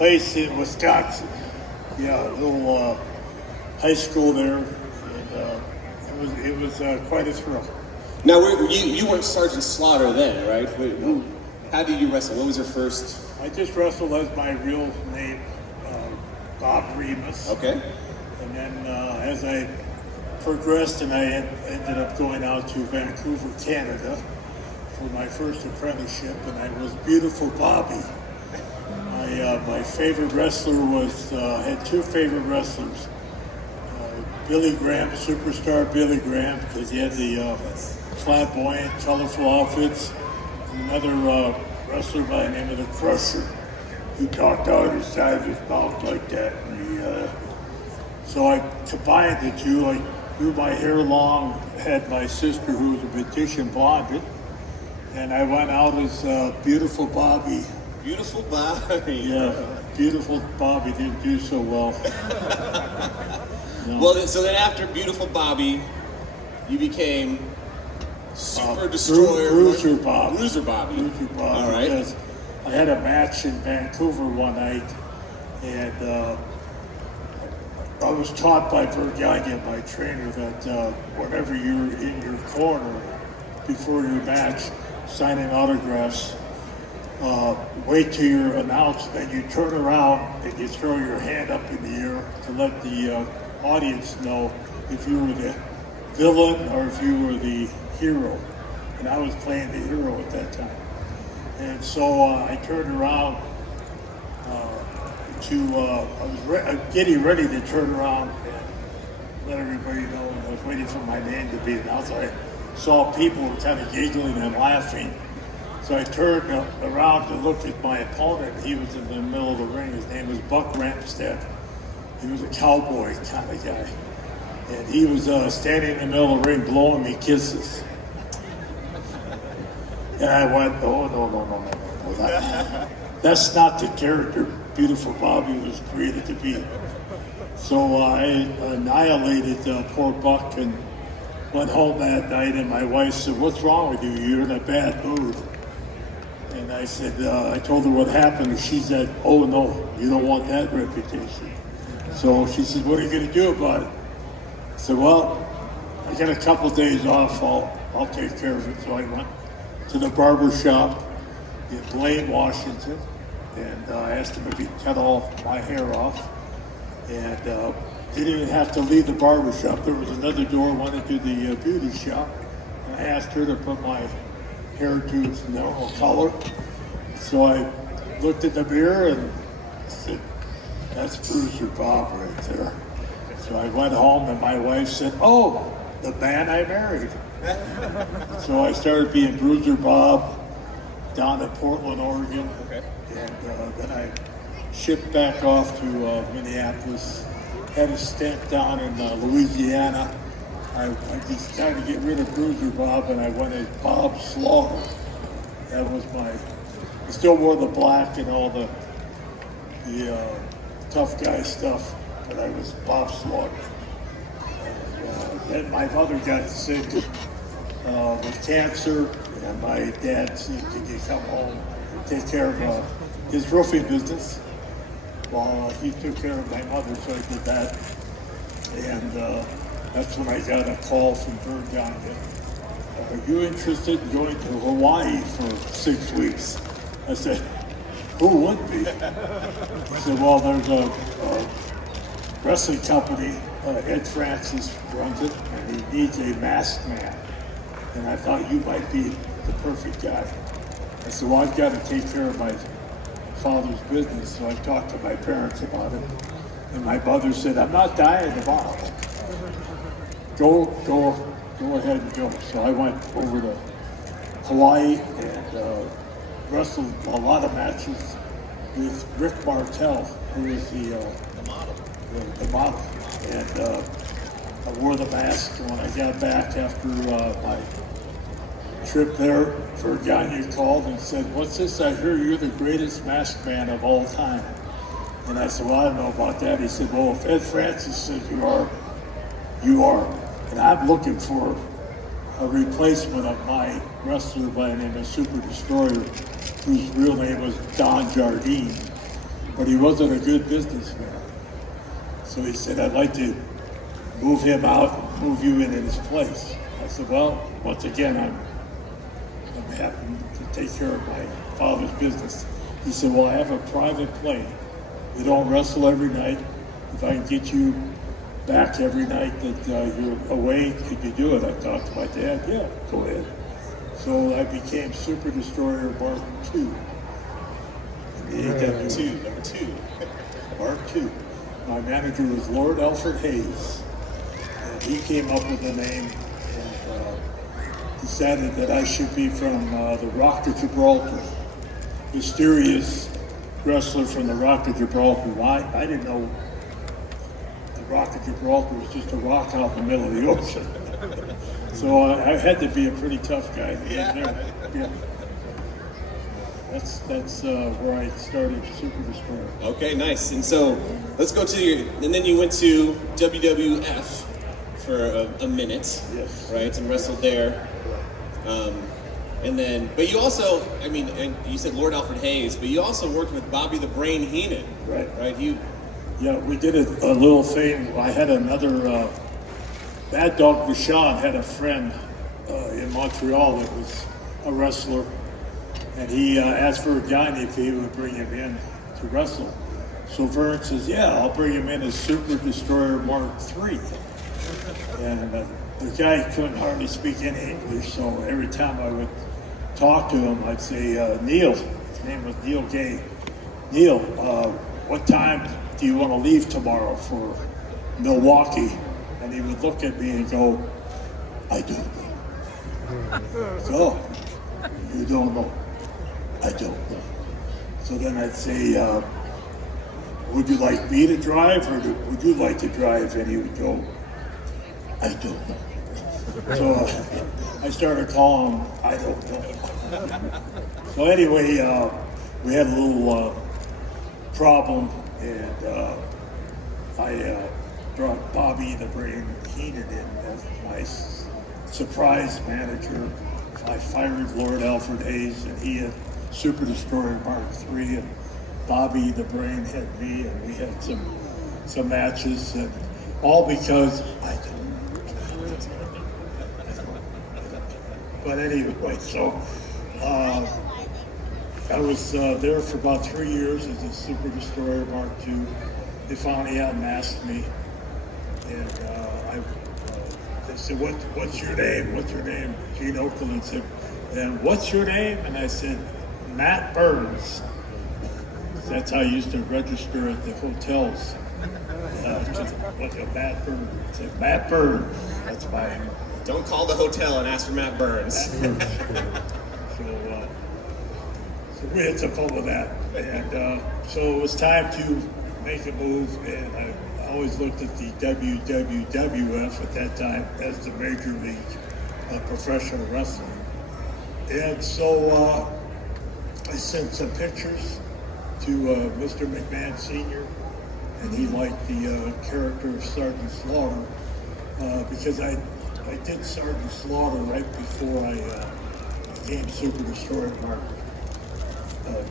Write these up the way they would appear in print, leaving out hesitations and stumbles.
place in Wisconsin. Yeah, a little high school there, and it was quite a thrill. Now, you weren't Sergeant Slaughter then, right? How did you wrestle? What was your first? I just wrestled as my real name, Bob Remus. Okay. And then as I progressed, and I ended up going out to Vancouver, Canada, for my first apprenticeship, and I was Beautiful Bobby. My favorite wrestler had two favorite wrestlers. Billy Graham, superstar Billy Graham, because he had the flamboyant, colorful outfits. And another wrestler by the name of the Crusher. He talked out of the side of his mouth like that. And so I combined the two. I grew my hair long, had my sister who was a beautician blonde, and I went out as Beautiful Bobby. Beautiful Bobby. Yeah, Beautiful Bobby didn't do so well. No. Well, so then after Beautiful Bobby, you became Super Destroyer. Bruiser Bobby. Bruiser Bobby. Bruiser Bobby. All right. Because I had a match in Vancouver one night, and I was taught by Vergagna, my trainer, that whenever you're in your corner before your match, signing autographs, wait till you're announced, then you turn around and you throw your hand up in the air to let the audience know if you were the villain or if you were the hero. And I was playing the hero at that time. And so I turned around I was getting ready to turn around and let everybody know, and I was waiting for my name to be announced. I saw people kind of giggling and laughing. So I turned around to look at my opponent. He was in the middle of the ring. His name was Buck Ramstead. He was a cowboy kind of guy. And he was standing in the middle of the ring blowing me kisses. And I went, oh, no. That's not the character Beautiful Bobby was created to be. So I annihilated poor Buck and went home that night, and my wife said, "What's wrong with you? You're in a bad mood." And I said, I told her what happened, and she said, "Oh no, you don't want that reputation." So she said, "What are you going to do about it?" I said, "Well, I got a couple days off. I'll take care of it." So I went to the barber shop in Blaine, Washington, and I asked him if he'd cut all my hair off. And didn't even have to leave the barber shop. There was another door, went into the beauty shop, and I asked her to put my hair to its normal color. So I looked at the mirror and I said, "That's Bruiser Bob right there." So I went home and my wife said, "Oh, the man I married." So I started being Bruiser Bob down in Portland, Oregon. Okay. And then I shipped back off to Minneapolis, had a stint down in Louisiana. I just tried to get rid of Bruiser Bob, and I went as Bob Slaughter. That was I still wore the black and all the tough guy stuff, but I was Bob Slaughter. And, then my mother got sick with cancer, and my dad said, "Can you come home and take care of his roofing business?" Well, he took care of my mother, so I did that. And that's when I got a call from Vergagna. "Are you interested in going to Hawaii for 6 weeks?" I said, "Who would be?" He said, "Well, there's a wrestling company, Ed Francis runs it, and he needs a masked man. And I thought you might be the perfect guy." I said, "Well, I've got to take care of my father's business." So I talked to my parents about it. And my mother said, "I'm not dying tomorrow. Go ahead and go." So I went over to Hawaii and wrestled a lot of matches with Rick Martel, who was the model. And I wore the mask. And when I got back after my trip there, Vergagna called and said, "What's this? I hear you're the greatest masked man of all time." And I said, "Well, I don't know about that." He said, "Well, if Ed Francis says you are, you are. And I'm looking for a replacement of my wrestler by the name of Super Destroyer, whose real name was Don Jardine." but he wasn't a good businessman. So he said, I'd like to move him out, move you in his place. I said, well, once again, I'm happy to take care of my father's business. He said, well, I have a private plane. We don't wrestle every night. If I can get you back every night that you're away, could you do it? I talked to my dad, yeah, go ahead. So I became Super Destroyer Mark II. Number two. Mark II. My manager was Lord Alfred Hayes. And he came up with the name and decided that I should be from the Rock of Gibraltar. Mysterious wrestler from the Rock of Gibraltar. I didn't know the Rock of Gibraltar was just a rock out in the middle of the ocean. So I had to be a pretty tough guy. Yeah. That's where I started Super Destroyer. Okay, nice. And so let's go to and then you went to WWF for a minute, Yes. right, and wrestled there. And then, but you also, I mean, and you said Lord Alfred Hayes, but you also worked with Bobby the Brain Heenan. Right. Right? Yeah, we did a little thing. I had another, Bad Dog Vachon had a friend in Montreal that was a wrestler, and he asked for a guy if he would bring him in to wrestle. So Vern says, yeah, I'll bring him in as Super Destroyer Mark III. And the guy couldn't hardly speak any English, so every time I would talk to him, I'd say, Neil, his name was Neil Gay. Neil, what time do you want to leave tomorrow for Milwaukee? And he would look at me and go, I don't know. So, you don't know? I don't know. So then I'd say, would you like me to drive or would you like to drive? And he would go, I don't know. So I started calling him, I don't know. So anyway, we had a little problem, and I brought Bobby the Brain Heenan in as my surprise manager. I fired Lord Alfred Hayes, and he had Super Destroyer Mark III, and Bobby the Brain had me, and we had some matches, and all because I don't know. But anyway, so I was there for about 3 years as a Super Destroyer Mark II. They finally unmasked me, and they said, what's your name? What's your name? Gene Okerlund said, and what's your name? And I said, Matt Burns. That's how I used to register at the hotels. Just like a Matt Burns. I said, Matt Burns. That's my name. Don't call the hotel and ask for Matt Burns. So we had some fun with that. And so it was time to make a move, and I always looked at the WWF at that time as the Major League Professional Wrestling. And so I sent some pictures to Mr. McMahon Sr., and he liked the character of Sergeant Slaughter because I did Sergeant Slaughter right before I became Super Destroyer Mark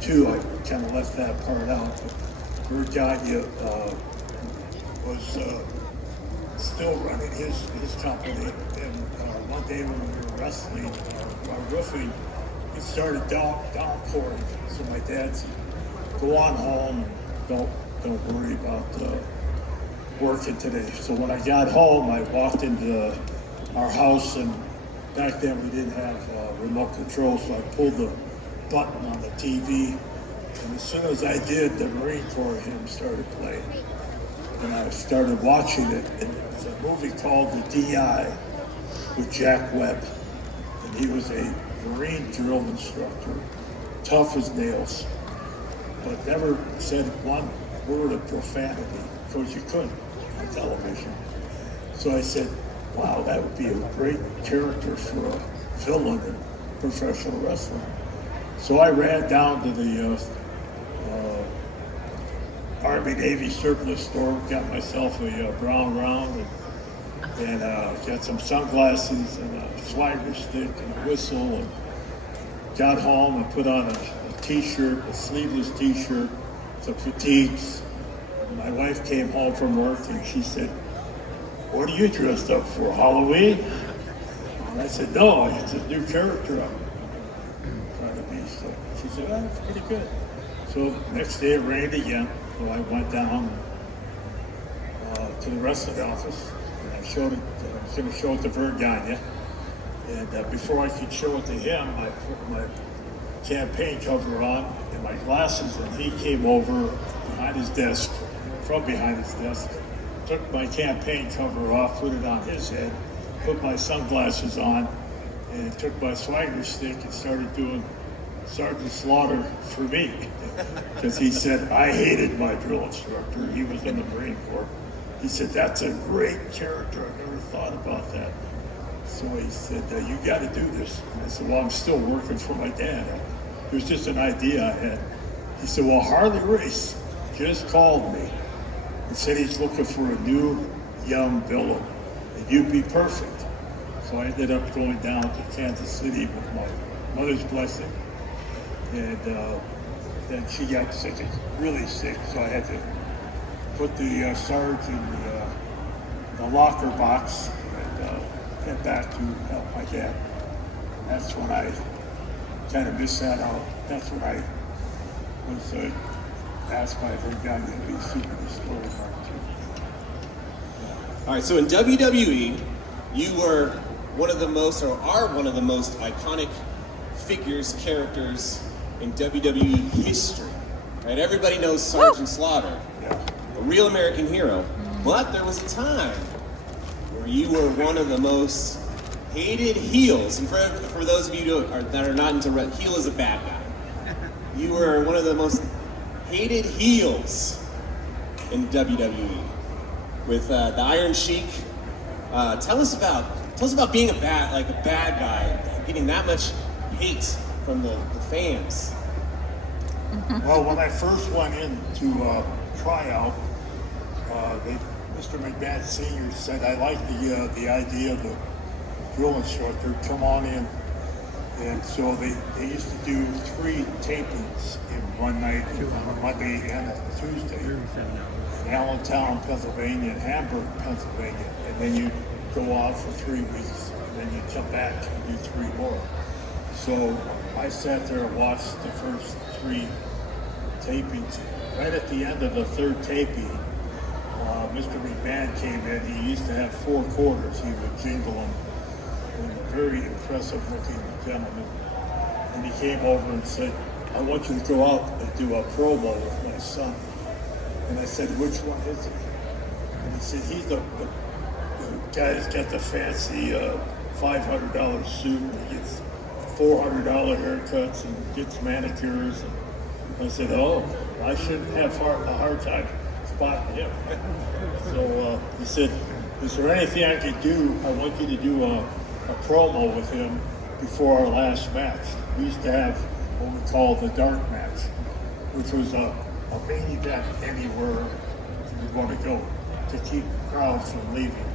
II. I kind of left that part out, but Bert Gagne was still running his company, and one day when we were wrestling, our roofing, it started downpouring. So my dad said, go on home, and don't worry about working today. So when I got home, I walked into our house, and back then we didn't have remote control, so I pulled the button on the TV, and as soon as I did, the Marine Corps hymn started playing. And I started watching it, and it was a movie called The D.I. with Jack Webb. And he was a Marine drill instructor, tough as nails, but never said one word of profanity, because you couldn't on television. So I said, wow, that would be a great character for a villain in professional wrestling. So I ran down to the Army-Navy surplus store, got myself a brown round, and got some sunglasses and a swagger stick and a whistle, and got home and put on a t-shirt, a sleeveless t-shirt, some fatigues. My wife came home from work and she said, "What are you dressed up for, Halloween?" And I said, "No, it's a new character I'm trying to be." So she said, "Oh, that's pretty good." So next day it rained again, so I went down to the rest of the office and I showed it. I was going to show it to Virginia, and before I could show it to him, I put my campaign cover on and my glasses, and he came over behind his desk, from behind his desk, took my campaign cover off, put it on his head, put my sunglasses on, and took my swagger stick and started doing Sergeant Slaughter for me. Because he said, I hated my drill instructor. He was in the Marine Corps. He said, "That's a great character. I never thought about that." So he said, "You got to do this." And I said, "Well, I'm still working for my dad. It was just an idea I had." He said, "Well, Harley Race just called me and said he's looking for a new young villain, and you'd be perfect." So I ended up going down to Kansas City with my mother's blessing, and then she got sick, really sick, so I had to put the Sarge in the locker box and head back to help my dad. And that's when I kind of missed that out. That's when I was asked by Virginia to be Super Destroyer Mark II. All right, so in WWE, you were one of the most, or are one of the most iconic figures, characters in WWE history. Right? Everybody knows Sergeant Slaughter, a real American hero. But there was a time where you were one of the most hated heels. And for those of you that are not into heel is a bad guy. You were one of the most hated heels in WWE with the Iron Sheik. Tell us about being a bad guy, getting that much hate from the fans. Well, when I first went in to try out, Mr. McMahon Sr. said, "I like the idea of the drill instructor. Come on in." And so they used to do 3 tapings in one night, on a Monday and a Tuesday, in Allentown, Pennsylvania, and Hamburg, Pennsylvania. And then you go out for 3 weeks, and then you come back and do 3 more. So I sat there and watched the first 3 tapings. Right at the end of the 3rd taping, Mr. McMahon came in. He used to have 4 quarters. He would jingle them. He was a very impressive looking gentleman. And he came over and said, "I want you to go out and do a promo with my son." And I said, "Which one is it?" And he said, "He's the guy that's got the fancy $500 suit. He gets $400 haircuts and gets manicures." And I said, "Oh, I shouldn't have a hard time spotting him." So he said, "Is there anything I could do? I want you to do a promo with him before our last match." We used to have what we call the dark match, which was a main event anywhere you want to go to keep crowds from leaving.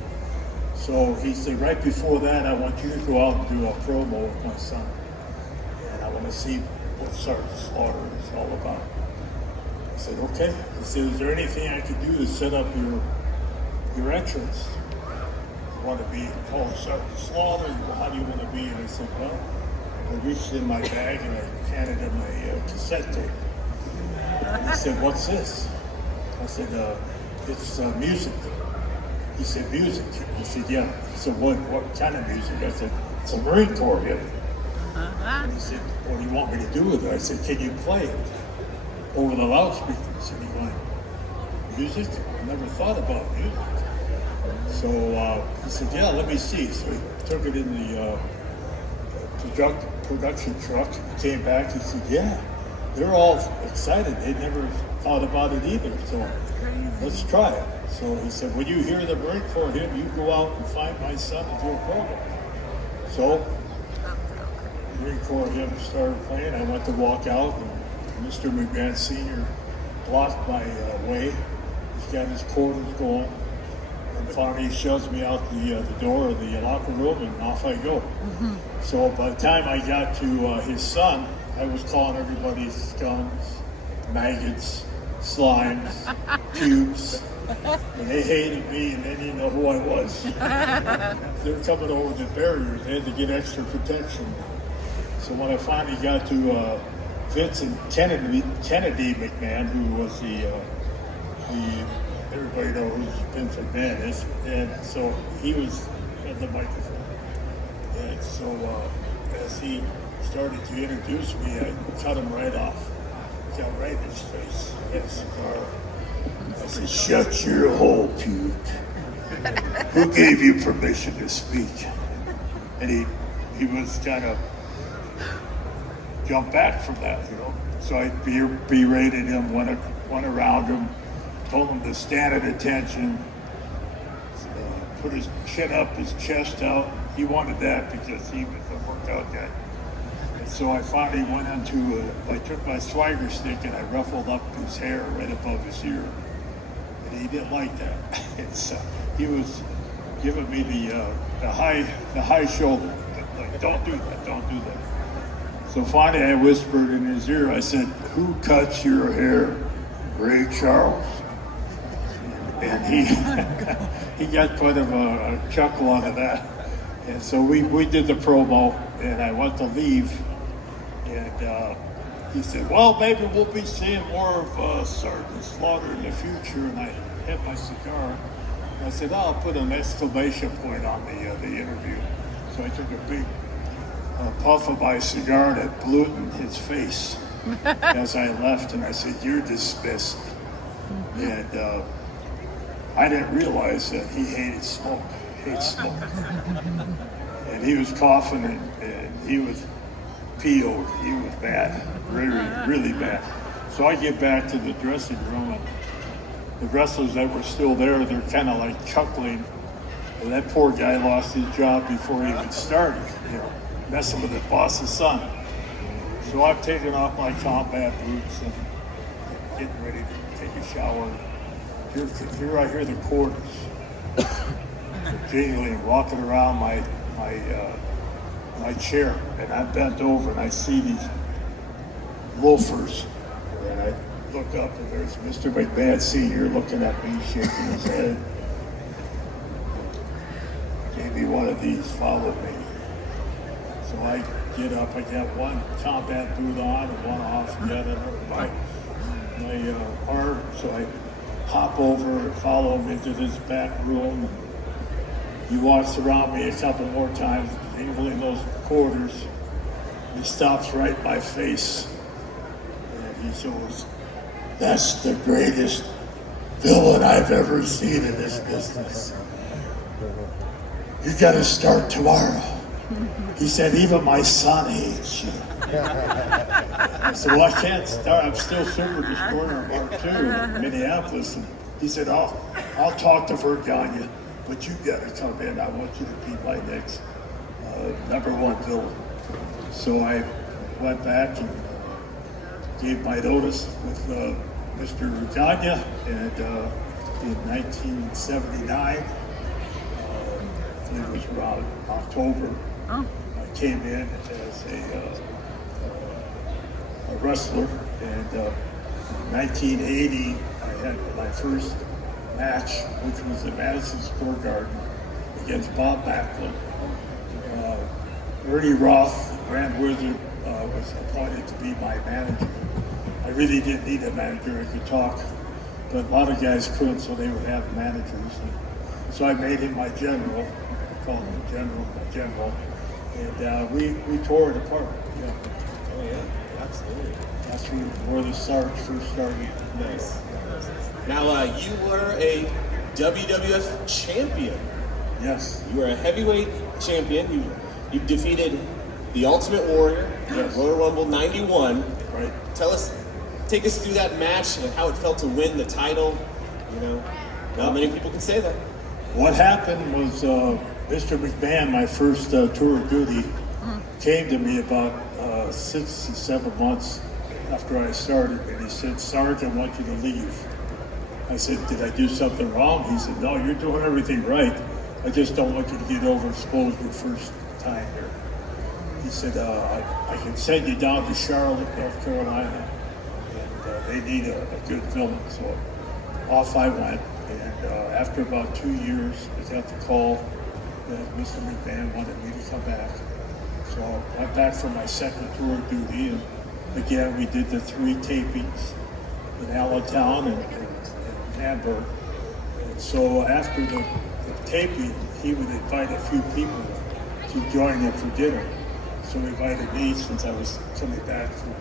So he said, "Right before that, I want you to go out and do a promo with my son. And I want to see what Sergeant Slaughter is all about." I said, "Okay." He said, "Is there anything I could do to set up your entrance? You want to be called Sergeant Slaughter? How do you want to be?" And I said, "Well," I reached in my bag and I handed him a cassette tape. And he said, "What's this?" I said, "It's music." He said, "Music?" I said, "Yeah." He said, what kind of music?" I said, "It's a Marine Corps hymn." And he said, "What do you want me to do with it?" I said, "Can you play it over the loudspeakers?" And he went, "Music? I never thought about music." So he said, "Yeah, let me see." So he took it in the production truck, came back, he said, "Yeah, they're all excited. They never thought about it either, so let's try it." So he said, "When you hear the Marine Corps hymn, you go out and find my son and do a program." So the Marine Corps hymn started playing. I went to walk out, and Mr. McMahon Sr. blocked my way. He's got his quarters going. And finally he shoves me out the door of the locker room, and off I go. So by the time I got to his son, I was calling everybody scums, maggots, slimes, pubes. And they hated me, and they didn't know who I was. They were coming over the barrier. They had to get extra protection. So when I finally got to Vincent Kennedy McMahon, who was the everybody knows Vince McMahon is, and so he was at the microphone. And so as he started to introduce me, I cut him right off. Got right in his face. He had a cigar. I said, "Shut your hole, puke. Who gave you permission to speak?" And he was kind of jumped back from that, you know. So I berated him, went around him, told him to stand at attention, put his chin up, his chest out. He wanted that because he was a workout guy. And so I finally went into, I took my swagger stick and I ruffled up his hair right above his ear. And he didn't like that. And so he was giving me the high shoulder. Like, don't do that, don't do that. So finally I whispered in his ear, I said, "Who cuts your hair, Ray Charles?" And he got quite of a chuckle out of that. And so we did the promo, and I went to leave, and he said, "Well, maybe we'll be seeing more of Sergeant Slaughter in the future." And I hit my cigar. I said, "I'll put an exclamation point on the interview." So I took a big puff of my cigar and it blew it in his face as I left, and I said, "You're dismissed." And I didn't realize that he hates smoke. And he was coughing, and he was PO'd. He was bad, really, really bad. So I get back to the dressing room, and the wrestlers that were still there, they're kind of like chuckling. And that poor guy lost his job before he even started, you know, messing with the boss's son. So I'm taking off my combat boots and getting ready to take a shower. Here I hear the quarters. Genuinely walking around my chair, and I bent over and I see these loafers, and I look up and there's Mr. McMahon Sr. looking at me, shaking his head. Gave me one of these, followed me. So I get up, I got one combat boot on and one off, the other my arm, so I hop over and follow him into this back room. He walks around me a couple more times, even in those quarters. He stops right in my face, and he goes, "That's the greatest villain I've ever seen in this business. You gotta start tomorrow." He said, "Even my son hates you." I said, "Well, I can't start. I'm still Super Destroyer Mark II in Minneapolis." And he said, I'll talk to Vergania, but you gotta come in. I want you to be my next #1 villain." So I went back and gave my notice with Mr. Vergania, and in 1979, I believe it was around October, I came in as a wrestler, and in 1980, I had my first match, which was at Madison Square Garden against Bob Backlund. Ernie Roth, the Grand Wizard, was appointed to be my manager. I really didn't need a manager. I could talk, but a lot of guys couldn't, so they would have managers. And so I made him my general. I called him my general. And we tore it apart. Yeah. Oh yeah, absolutely. That's where the Sarge first started. Nice. Now you were a WWF champion. Yes. You were a heavyweight champion. You defeated the Ultimate Warrior at Royal Rumble '91. Right. Take us through that match and how it felt to win the title. You know, not many people can say that. What happened was Mr. McMahon, my first tour of duty, came to me about 6 to 7 months after I started, and he said, "Sarge, I want you to leave." I said, "Did I do something wrong?" He said, "No, you're doing everything right. I just don't want you to get overexposed your first time here." He said, I can send you down to Charlotte, North Carolina, and they need a good villain. So off I went, and after about 2 years, I got the call that Mr. McMahon wanted me to come back. So I went back for my second tour of duty, and again, we did the 3 tapings in Allentown and Hamburg. And so after the taping, he would invite a few people to join him for dinner. So he invited me since I was coming back from.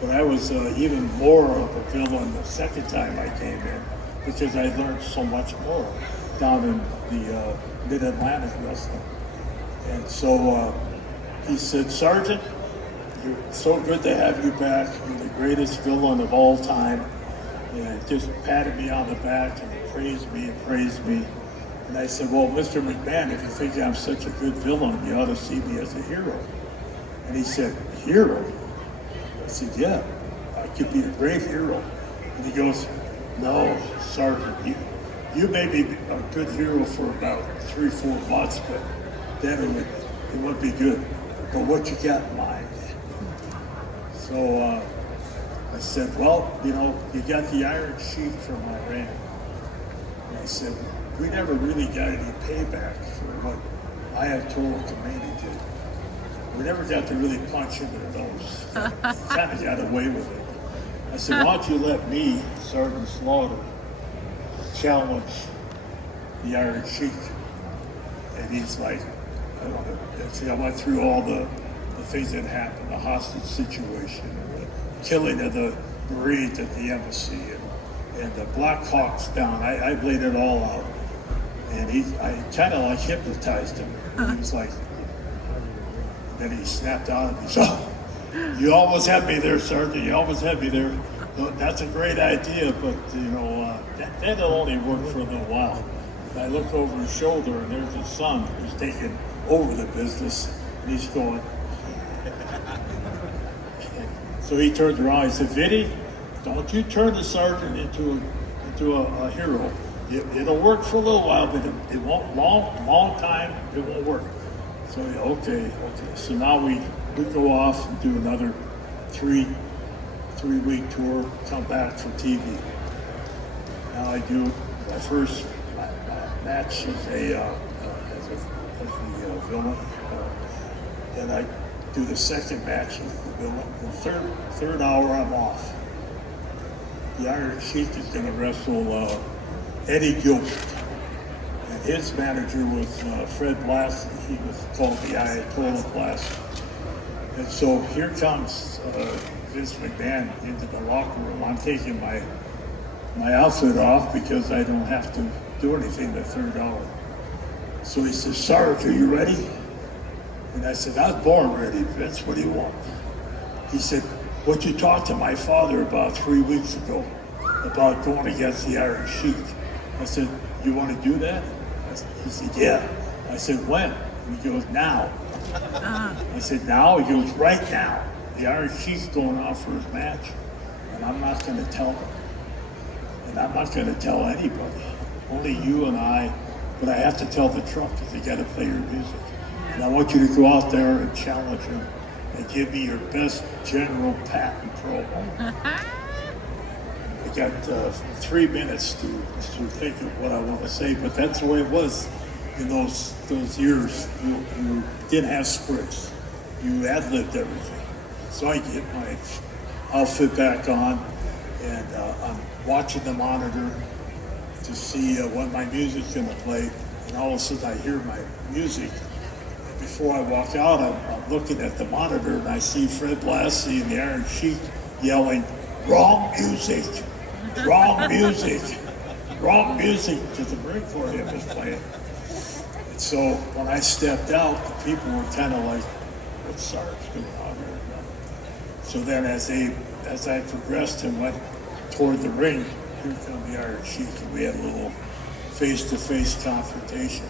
But I was even more of a villain the second time I came in because I learned so much more down in the Mid-Atlantic wrestling. And so he said, Sergeant, it's so good to have you back. You're the greatest villain of all time. And just patted me on the back and praised me and praised me. And I said, well, Mr. McMahon, if you think I'm such a good villain, you ought to see me as a hero. And he said, hero? I said, yeah, I could be a great hero. And he goes, no, Sergeant, you may be a good hero for about 3-4 months, but then it would be good. But what you got in mind? So I said, well, you got the Iron Sheik from Iran. And I said, we never really got any payback for what Ayatollah Khomeini did. We never got to really punch him in the nose. Kind of got away with it. I said, why don't you let me, Sergeant Slaughter, challenge the Iron Sheik? And he's like, I don't know. See, I went through all the things that happened, the hostage situation, and the killing of the Marines at the embassy, and the Black Hawks down. I laid it all out. And I kind of like hypnotized him. He was like, then he snapped out at me. So, you always had me there, Sergeant. You always had me there. That's a great idea, but that'll only work for a little while. And I look over his shoulder, and there's his son who's taking over the business, and he's going. So he turned around. He said, "Vinny, don't you turn the sergeant into a hero. It'll work for a little while, but it won't long time. It won't work." So okay. So now we go off and do another three-week tour. Come back for TV. Now I do my first match as a villain. Then I do the second match as the villain. The third hour I'm off. The Iron Sheik is going to wrestle Eddie Gilbert. And his manager was Fred Blassie. He was called the Ayatollah Blassie. And so here comes Vince McMahon into the locker room. I'm taking my outfit off because I don't have to do anything the third hour. So he says, "Sarge, are you ready?" And I said, "I was born ready, Vince. What do you want?" He said, "What you talked to my father about 3 weeks ago about going against the Iron Sheik." I said, "You want to do that?" He said, "Yeah." I said, "When?" And he goes, "Now." I said, "Now?" He goes, "Right now. The Iron Sheik's going off for his match, and I'm not going to tell him. And I'm not going to tell anybody. Only you and I, but I have to tell the truck because they got to play your music. And I want you to go out there and challenge him and give me your best General Patton promo." I got 3 minutes to think of what I want to say, but that's the way it was in those years. You didn't have scripts. You ad-libbed everything. So I get my outfit back on, and I'm watching the monitor to see when my music's going to play, and all of a sudden I hear my music. Before I walk out, I'm looking at the monitor, and I see Fred Blassie and the Iron Sheik yelling, "Wrong music! Wrong music! Wrong music!" because the Marine Corps hymn was playing. And so when I stepped out, the people were kind of like, "What's Sarge doing out here?" So then as I progressed and went toward the ring, here come the Iron Sheik, and we had a little face-to-face confrontation.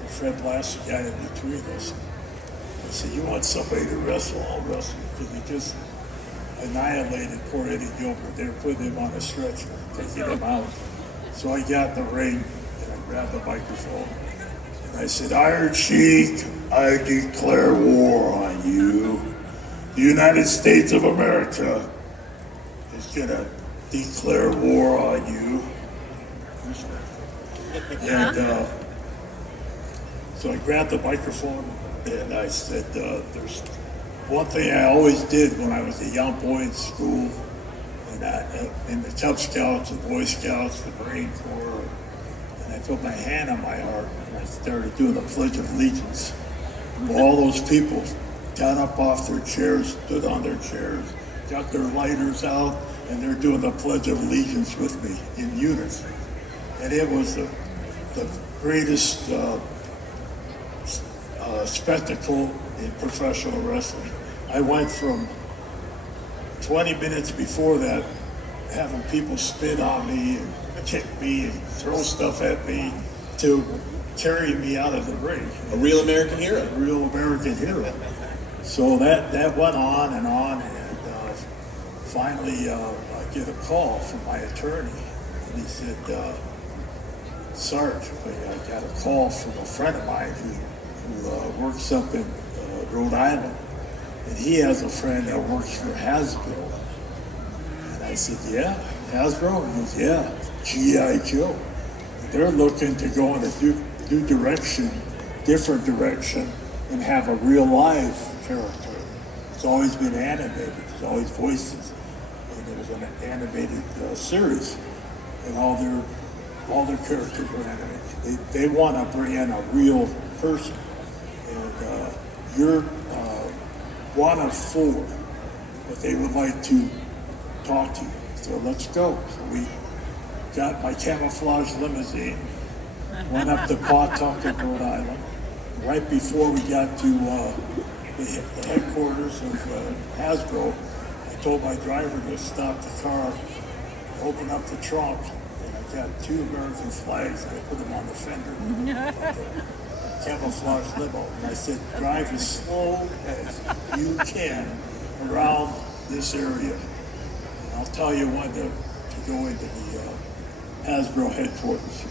And Fred Blassie got in between us. I said, "You want somebody to wrestle? I'll wrestle." Because he just annihilated poor Eddie Gilbert. They were putting him on a stretcher, taking him out. So I got in the ring, and I grabbed the microphone, and I said, "Iron Sheik, I declare war on you. The United States of America is gonna declare war on you. And so I grabbed the microphone and I said, there's one thing I always did when I was a young boy in school, and in the Cub Scouts, the Boy Scouts, the Marine Corps, and I put my hand on my heart and I started doing the Pledge of Allegiance. All those people got up off their chairs, stood on their chairs, got their lighters out, and they're doing the Pledge of Allegiance with me in unison. And it was the greatest spectacle in professional wrestling. I went from 20 minutes before that having people spit on me and kick me and throw stuff at me to carrying me out of the ring. A real American hero. A real American hero. So that went on, and finally I get a call from my attorney, and he said, Sarge, I got a call from a friend of mine who works up in Rhode Island, and he has a friend that works for Hasbro. And I said, yeah, Hasbro? He goes, yeah, G.I. Joe. And they're looking to go in a new direction, different direction, and have a real live character. It's always been animated, there's always voices. And it was an animated series, and all their characters were animated. They want to bring in a real person. And you're one of four that they would like to talk to. So let's go. So we got my camouflage limousine, went up to Pawtucket, Rhode Island. Right before we got to the headquarters of Hasbro, I told my driver to stop the car, open up the trunk, and I got 2 American flags, and I put them on the fender. Camouflage limo, and I said, drive as slow as you can around this area. And I'll tell you when to go into the Hasbro headquarters.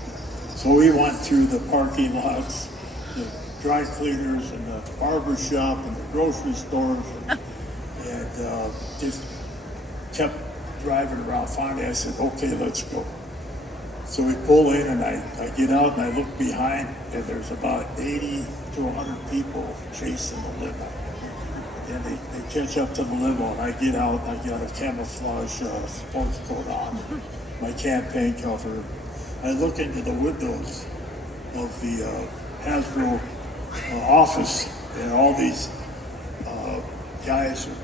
So we went through the parking lots, the dry cleaners, and the barber shop, and the grocery stores, and just kept driving around. Finally, I said, okay, let's go. So we pull in, and I get out, and I look behind, and there's about 80 to 100 people chasing the limo. And they catch up to the limo, and I get out, and I got a camouflage sports coat on, my campaign cover. I look into the windows of the Hasbro office, and all these guys are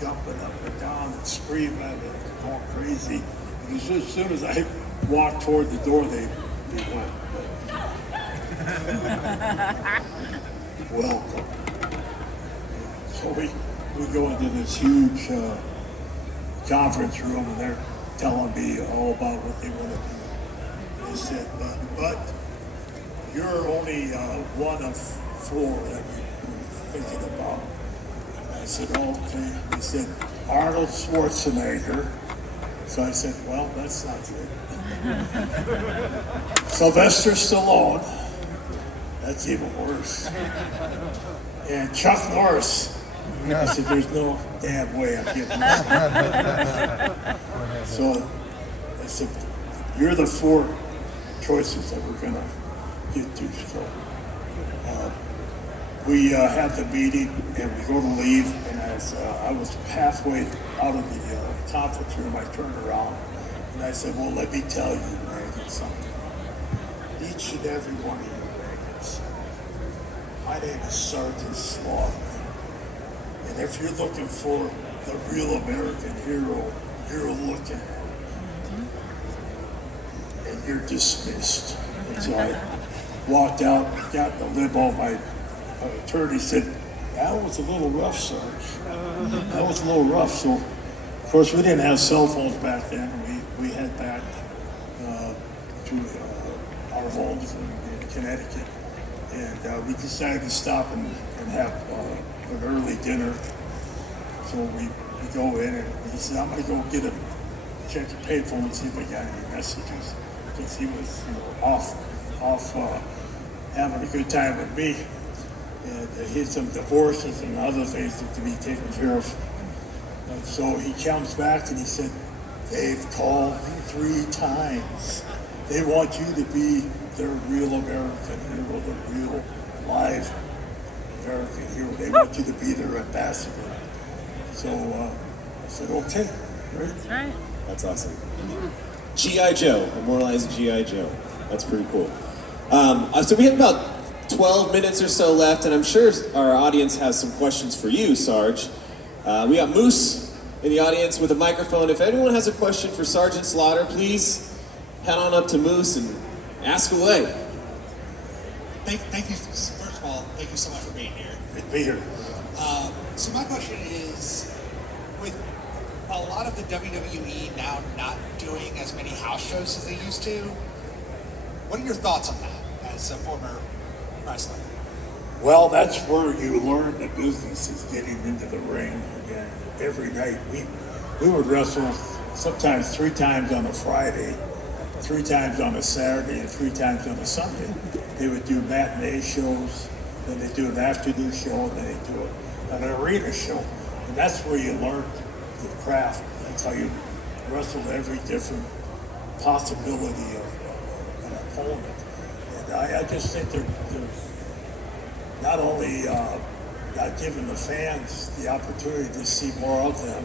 jumping up and down and screaming and going crazy. And as soon as I walked toward the door, they went, welcome. So we go into this huge conference room, and they're telling me all about what they want to do. They said, but you're only one of 4 that we're thinking about. And I said, oh, okay. They said, Arnold Schwarzenegger. So I said, well, that's not good. Sylvester Stallone. That's even worse. And Chuck Norris. I said, there's no damn way I'm getting this. So I said, you're the 4 choices that we're going to get to. So we have the meeting, and we go to leave, and as I was halfway out of the conference room, I turned around, and I said, well, let me tell you, Reagan, something. Each and every one of you Reagans, my name is Sergeant Slaughter. And if you're looking for the real American hero, you're looking at him. And you're dismissed. And so I walked out, got in the limo. My attorney said, that was a little rough, Sarge. That was a little rough. So, of course, we didn't have cell phones back then. We head back to our homes in Connecticut. And we decided to stop and have an early dinner. So we go in, and he said, I'm going to go check the payphone and see if I got any messages. Because he was off having a good time with me. And he had some divorces and other things to be taken care of. And so he comes back and he said, They've called me 3 times. They want you to be their real American hero, the real live American hero. They want you to be their ambassador. So I said, okay, great. That's right. That's awesome. G.I. Joe, immortalized G.I. Joe. That's pretty cool. So we have about 12 minutes or so left, and I'm sure our audience has some questions for you, Sarge. We got Moose in the audience with a microphone. If anyone has a question for Sergeant Slaughter, please head on up to Moose and ask away. Thank you. First of all, thank you so much for being here. Good to be here. So my question is, with a lot of the WWE now not doing as many house shows as they used to, what are your thoughts on that as a former wrestler? Well, that's where you learn the business, is getting into the ring. And every night we would wrestle sometimes 3 times on a Friday, 3 times on a Saturday, and 3 times on a Sunday. They would do matinee shows, then they do an afternoon show, and then they do an arena show. And that's where you learn the craft. That's how you wrestle every different possibility of an opponent. And I just think they're not only not giving the fans the opportunity to see more of them,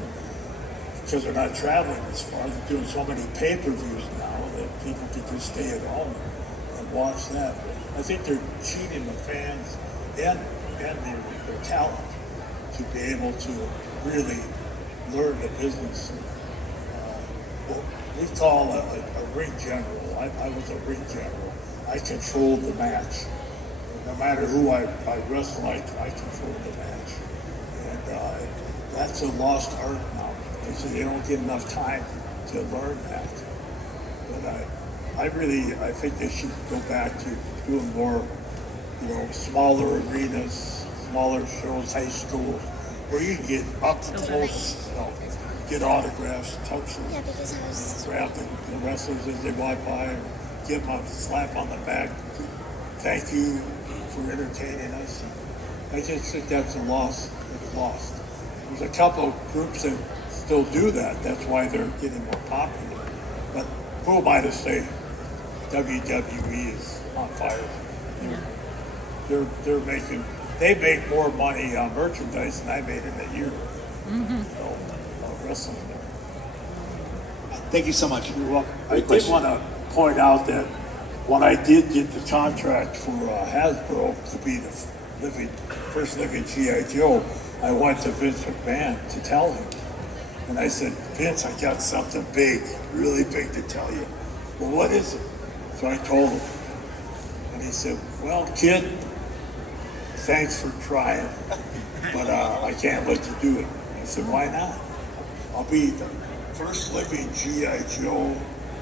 because they're not traveling as far. They're doing so many pay-per-views now that people can just stay at home and watch that. But I think they're cheating the fans and their talent to be able to really learn the business. What we call a ring general. I was a ring general. I controlled the match. No matter who I wrestle, I controlled the match. And that's a lost art now, because they don't get enough time to learn that. But I think they should go back to doing more, smaller arenas, smaller shows, high schools, where you can get up close, get autographs, touch them, grab the wrestlers as they walk by, or give them a slap on the back. Thank you for entertaining us. I just think that's a loss. It's lost. There's a couple of groups that still do that. That's why they're getting more popular. But who am I to say WWE is on fire? They make more money on merchandise than I made in a year. Wrestling there. Thank you so much. You're welcome. I did want to point out that when I did get the contract for Hasbro to be the first living G.I. Joe, I went to Vince McMahon to tell him. And I said, Vince, I got something big, really big to tell you. Well, what is it? So I told him. And he said, well, kid, thanks for trying, but I can't let you do it. I said, why not? I'll be the first living G.I. Joe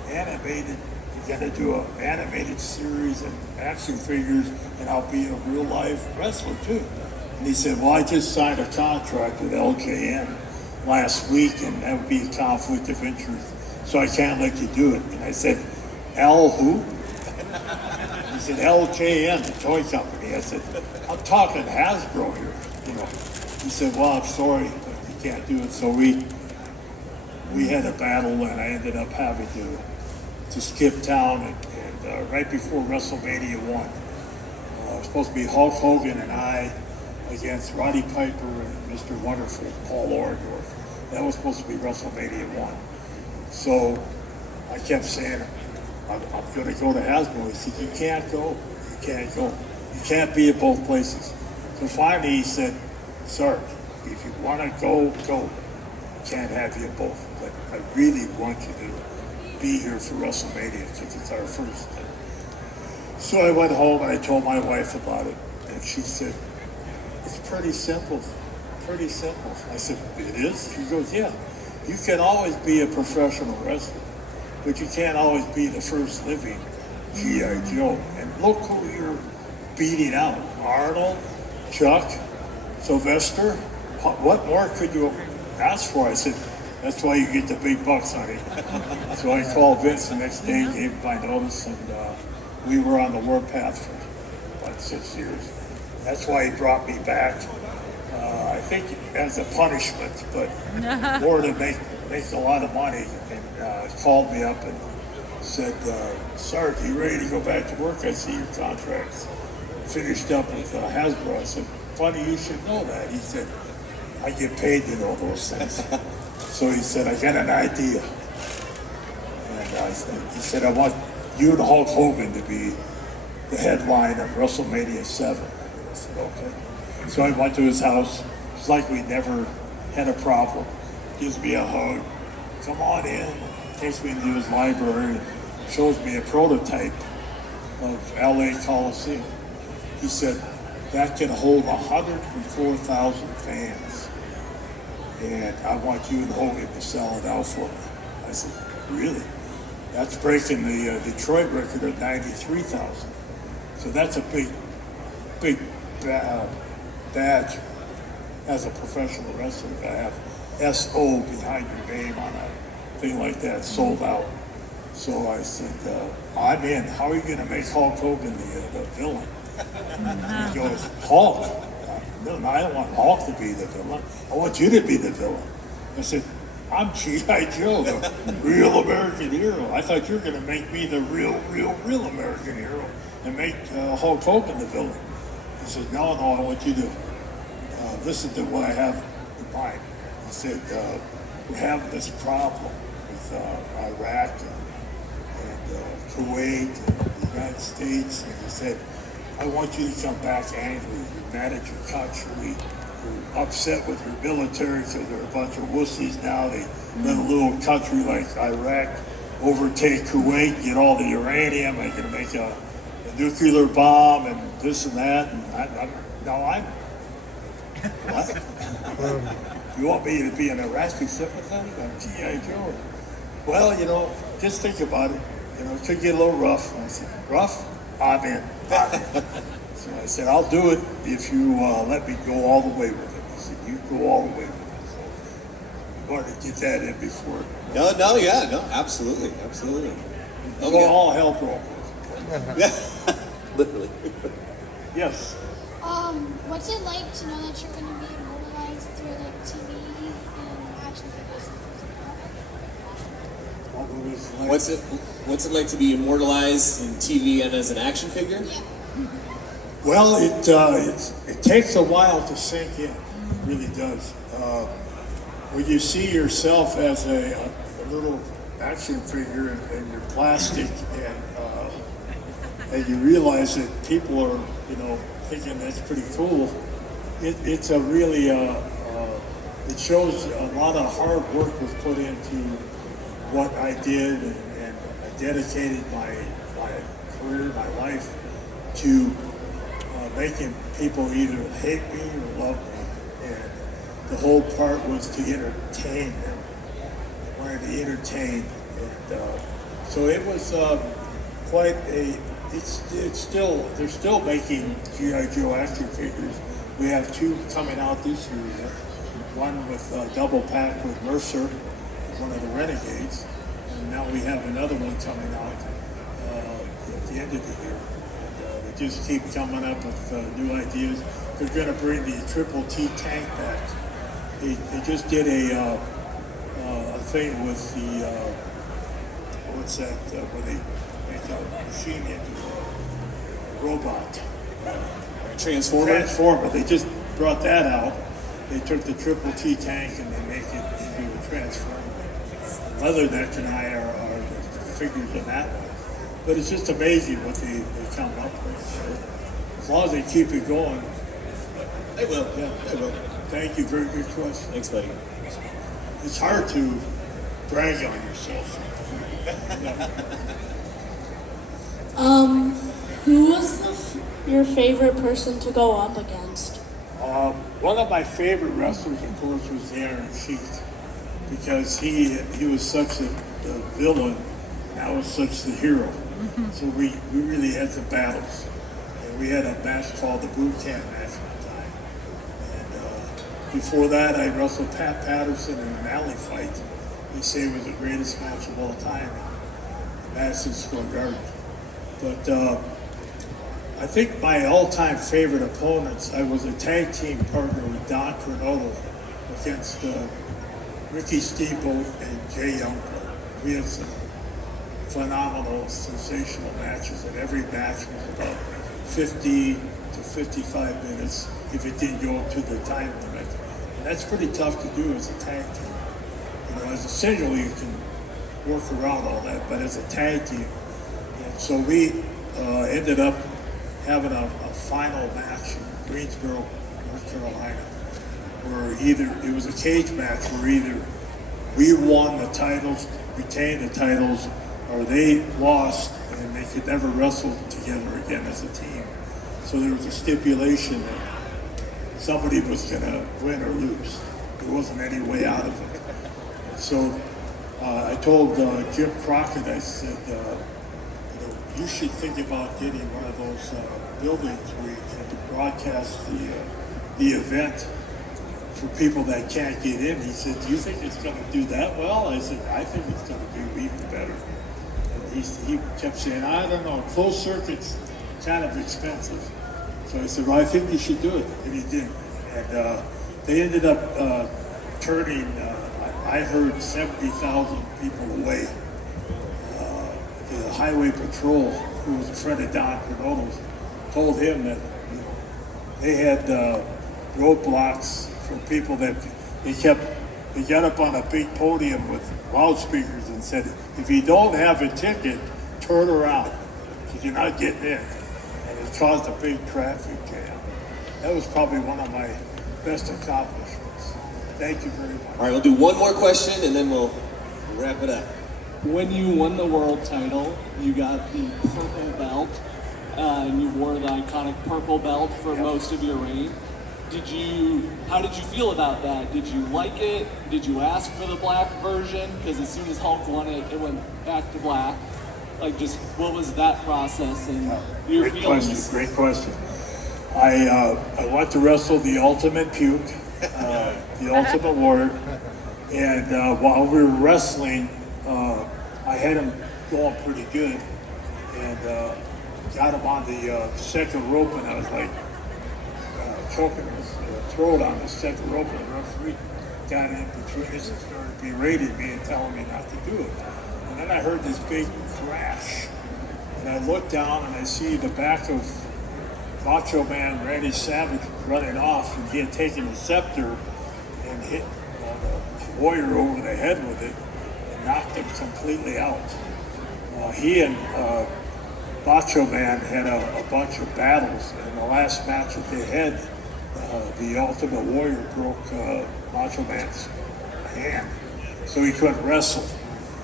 animated. You're going to do an animated series and action figures, and I'll be a real life wrestler too. And he said, well, I just signed a contract with LJN last week, and that would be a conflict of interest, so I can't let you do it. And I said, L who? He said, LJN, the toy company. I said, I'm talking Hasbro here. He said, well, I'm sorry, but you can't do it. So we had a battle, and I ended up having to skip town, and right before WrestleMania 1. It was supposed to be Hulk Hogan and I against Roddy Piper and Mr. Wonderful, Paul Orndorff. That was supposed to be WrestleMania 1. So I kept saying, I'm going to go to Hasbro. He said, you can't go. You can't go. You can't be at both places. So finally he said, Sarge, if you want to go, go. I can't have you at both. But I really want you to be here for WrestleMania because it's our first. So I went home and I told my wife about it, and she said, it's pretty simple, pretty simple. I said, it is? She goes, yeah. You can always be a professional wrestler, but you can't always be the first living G.I. Joe. And look who you're beating out. Arnold, Chuck, Sylvester. What more could you ask for? I said, that's why you get the big bucks, honey. So I called Vince the next day, gave him my notice, and we were on the warpath for about 6 years. That's why he brought me back. I think as a punishment, but more to make makes a lot of money, and called me up and said, Sarge, you ready to go back to work? I see your contract's finished up with Hasbro. I said, funny you should know that. He said, I get paid to know those things. So he said, I got an idea. And he said, I want you and Hulk Hogan to be the headline of WrestleMania 7. I said, okay. So I went to his house. It's like we never had a problem. Gives me a hug. Come on in. Takes me into his library. Shows me a prototype of LA Coliseum. He said, that can hold 104,000 fans. And I want you and Hogan to sell it out for me. I said, really? That's breaking the Detroit record of 93,000. So that's a big badge as a professional wrestler to have SO behind your name on a thing like that, sold out. So I said, I'm in. How are you going to make Hulk Hogan the villain? He goes, Hulk? No, I don't want Hulk to be the villain. I want you to be the villain. I said, I'm G.I. Joe, the real American hero. I thought you were going to make me the real American hero and make Hulk Hogan the villain. He said, no, I want you to listen to what I have in mind. He said, we have this problem with Iraq and Kuwait and the United States. And he said, I want you to come back angry. You're mad at your country. You're upset with your military because they're a bunch of wussies now. They let a little country like Iraq overtake Kuwait, get all the uranium. They're going to make a nuclear bomb and this and that. And I'm what? You want me to be an Iraqi sympathetic? I'm G.I. Joe. Well, just think about it. It could get a little rough. And I said, rough? I'm in. So I said, I'll do it if you let me go all the way with it. He said, you go all the way with it. So I wanted to get that in before. No, absolutely. So all hell broke loose. Yeah, literally. Yes. What's it like to know that you're going to be immortalized through like TV and action figures? What's it like to be immortalized in TV and as an action figure? Yeah. Well, it takes a while to sink in. It really does. When you see yourself as a little action figure and you're plastic and you realize that people are, thinking that's pretty cool, it's a really, it shows a lot of hard work was put into what I did, and I dedicated my career, my life to making people either hate me or love me. And the whole part was to entertain them. I wanted to entertain. And so it was quite a, they're still making G.I. Joe action figures. We have 2 coming out this year. One with double pack with Mercer, one of the Renegades. And now we have another one coming out at the end of the year. And they just keep coming up with new ideas. They're going to bring the Triple T tank back. They just did a thing with the, what's that, where they make a machine into a robot. Transformer. They just brought that out. They took the Triple T tank and they make it into a Transformer. Leatherneck and I are the figures in that one. But it's just amazing what they come up with. So as long as they keep it going. They will. Yeah. They will. Thank you. Very good question. Thanks, buddy. It's hard to brag on yourself. Who was your favorite person to go up against? One of my favorite wrestlers, of course, was the Iron Sheik, because he was such a villain, and I was such the hero. So we really had some battles. And we had a match called the Boot Camp match one time. And before that, I wrestled Pat Patterson in an alley fight. They say it was the greatest match of all time in Madison Square Garden. But I think my all-time favorite opponents, I was a tag team partner with Don Coronado against Ricky Steeple and Jay Youngblood. We had some phenomenal, sensational matches, and every match was about 50 to 55 minutes if it didn't go up to the time limit. And that's pretty tough to do as a tag team. You know, as a single, you can work around all that, but as a tag team. And so we ended up having a final match in Greensboro, North Carolina, where it was a cage match where either we won the titles, retained the titles, or they lost and they could never wrestle together again as a team. So there was a stipulation that somebody was going to win or lose. There wasn't any way out of it. So I told Jim Crockett, I said, you should think about getting one of those buildings where you can broadcast the event for people that can't get in. He said, do you think it's going to do that well? I said, I think it's going to do even better. And he kept saying, I don't know, closed circuit's kind of expensive. So I said, well, I think you should do it. And he did. And they ended up turning, I heard 70,000 people away. The Highway Patrol, who was a friend of Don Pernoto's, told him that they had roadblocks for people that they got up on a big podium with loudspeakers and said, if you don't have a ticket, turn around, because you're not getting in. And it caused a big traffic jam. That was probably one of my best accomplishments. Thank you very much. All right, we'll do one more question and then we'll wrap it up. When you won the world title, you got the purple belt, and you wore the iconic purple belt for most of your reign. How did you feel about that? Did you like it? Did you ask for the black version? Because as soon as Hulk won it, it went back to black. Like, just what was that process and your feelings? Great question. I went to wrestle the Ultimate Puke, the Ultimate Warrior, and while we were wrestling, I had him going pretty good, and got him on the second rope, and I was like choking his throat on the second rope, and the referee got in between us and started berating me and telling me not to do it. And then I heard this big crash, and I looked down and I see the back of Macho Man Randy Savage running off, and he had taken a scepter and hit the Warrior over the head with it, knocked him completely out. He and Macho Man had a bunch of battles. In the last match that they had, the Ultimate Warrior broke Macho Man's hand, so he couldn't wrestle,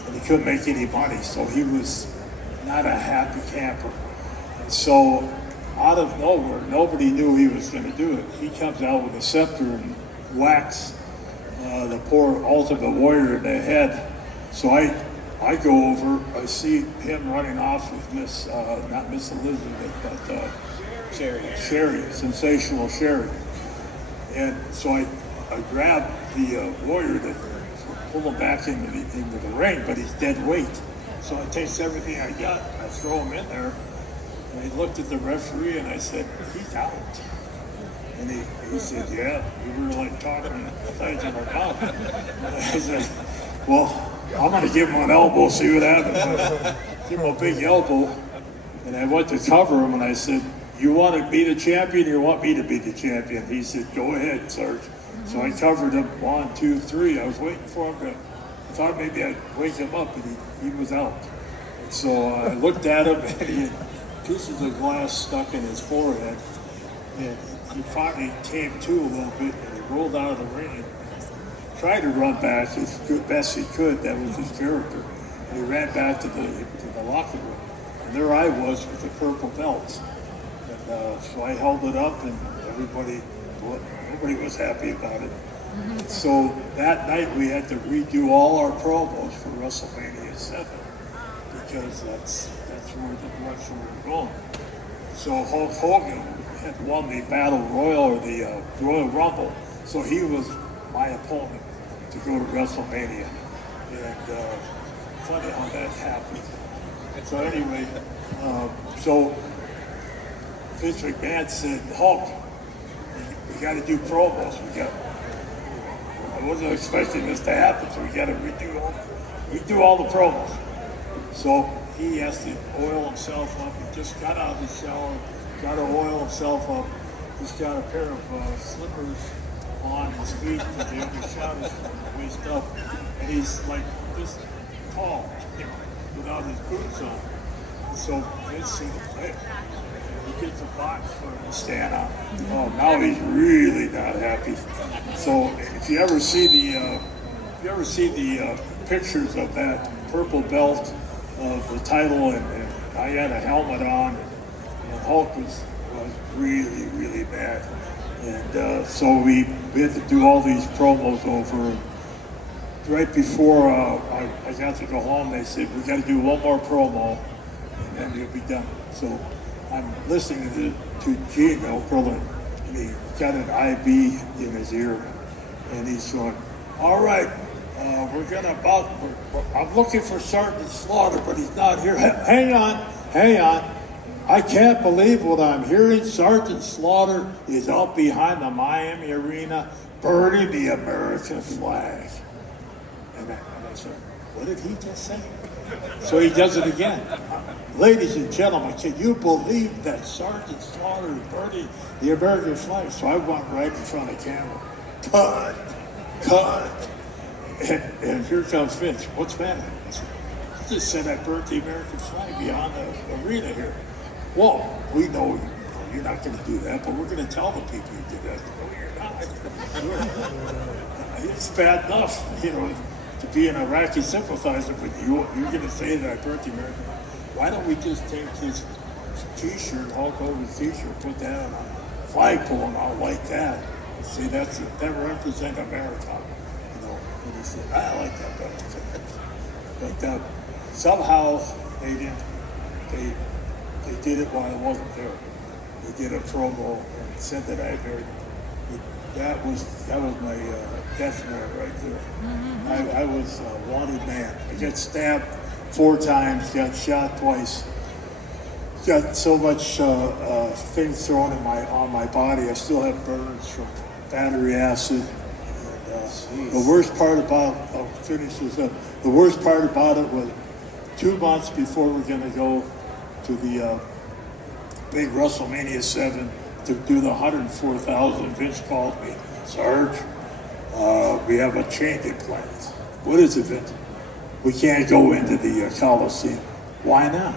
and he couldn't make any money, so he was not a happy camper. And so, out of nowhere, nobody knew he was going to do it. He comes out with a scepter and whacks the poor Ultimate Warrior in the head. So I go over, I see him running off with not Miss Elizabeth, but Sherry, Sensational Sherry. And so I grab the Warrior to pull him back into the ring, but he's dead weight. So I takes everything I got, I throw him in there, and I looked at the referee and I said, he's out. And he said, yeah, we were like talking sides of our mouth. And I said, well, I'm going to give him an elbow, see what happens. Give him a big elbow. And I went to cover him, and I said, you want to be the champion, or you want me to be the champion? He said, go ahead, Sarge. So I covered him 1, 2, 3. I was waiting for him to, I thought maybe I'd wake him up, and he was out. And so I looked at him, and he had pieces of glass stuck in his forehead. And he finally came to a little bit, and he rolled out of the ring. Tried to run back as best he could. That was his character. And he ran back to the locker room. And there I was with the purple belt. And so I held it up, and nobody was happy about it. So that night we had to redo all our promos for WrestleMania 7 because that's where the direction we were going. So Hulk Hogan had won the Battle Royal or the Royal Rumble, so he was my opponent to go to WrestleMania. And funny how that happened. So anyway, so Vince McMahon said, Hulk, we got to do promos. I wasn't expecting this to happen, so we got to redo all the promos. So he has to oil himself up. He just got out of the shower, got to oil himself up. He's got a pair of slippers on his feet because they only showers from the waist up, and he's like this tall, you know, without his boots on. And so Vince said, hey, he gets a box for him to stand on. Oh, now he's really not happy. So if you ever see the pictures of that purple belt of the title, and I had a helmet on, and Hulk was really, really bad. And so we had to do all these promos over. Right before I got to go home, they said, we got to do one more promo, and then you'll be done. So I'm listening to Gino Berlin, and he got an IB in his ear, and he's going, all right, I'm looking for Sergeant Slaughter, but he's not here. Hang on. I can't believe what I'm hearing. Sergeant Slaughter is up behind the Miami Arena burning the American flag. And I said, what did he just say? So he does it again. Ladies and gentlemen, can you believe that Sergeant Slaughter is burning the American flag? So I went right in front of the camera. Cut. And here comes Vince. What's the matter? I said, he just said I burnt the American flag beyond the arena here. Well, we know you're not going to do that, but we're going to tell the people you did that. No, you're not. It's bad enough, you know, to be an Iraqi sympathizer, but you're going to say that I burnt the American flag. Why don't we just take his T-shirt, Hulk Hogan's T-shirt, put that on a flagpole and I'll like that. See, that represents America. You know, and he said, I like that better. But somehow they didn't. They did it while I wasn't there. They did a promo and said that I heard. That was my death warrant right there. I was a wanted man. I got stabbed 4 times, got shot twice, got so much things thrown on my body. I still have burns from battery acid. And, the worst part about I'll finish this up. The worst part about it was 2 months before we're going to go to the big WrestleMania 7 to do the 104,000. Vince called me, Sarge, we have a change in plans. What is it, Vince? We can't go into the Coliseum. Why not?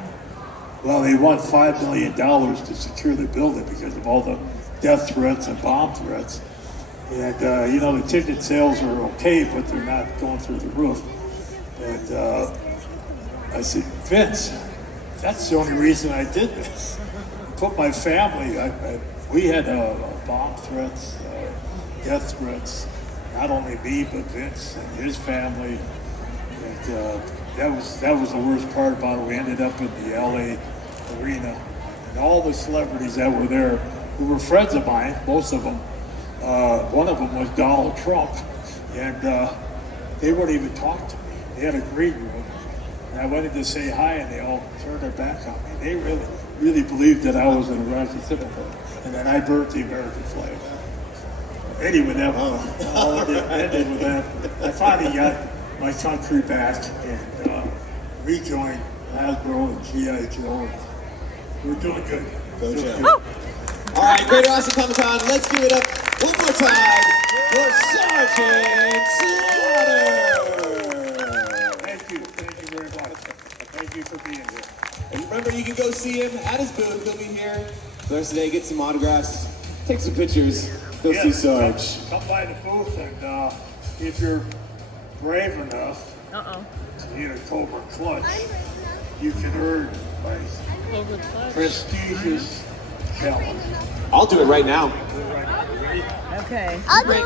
Well, they want $5 million to secure the building because of all the death threats and bomb threats. And, you know, the ticket sales are okay, but they're not going through the roof. And I said, Vince, that's the only reason I did this. Put my family, we had bomb threats, death threats, not only me, but Vince and his family. And that was the worst part about it. We ended up in the LA arena, and all the celebrities that were there, who were friends of mine, most of them, one of them was Donald Trump, and they wouldn't even talk to me. They had a green room, and I went in to say hi, and they all turned their back on me. They really believed that I was an Iraqi sympathizer, and then I burnt the American flag. Anyway, that all ended with that. I finally got my country back and rejoined Hasbro and G.I. Joe. We're doing good. Go Joe. Oh. All right, Greater Austin Comic Con, let's give it up one more time for Sergeant Slaughter. Thank you very much. Thank you for being here. And remember, you can go see him at his booth. He'll be here the rest of the day, get some autographs, take some pictures, go see Sarge. Come by the booth, and if you're brave enough to get a Cobra Clutch, you can earn a prestigious challenge. I'll do it right now. Ready? Okay. I'll do it.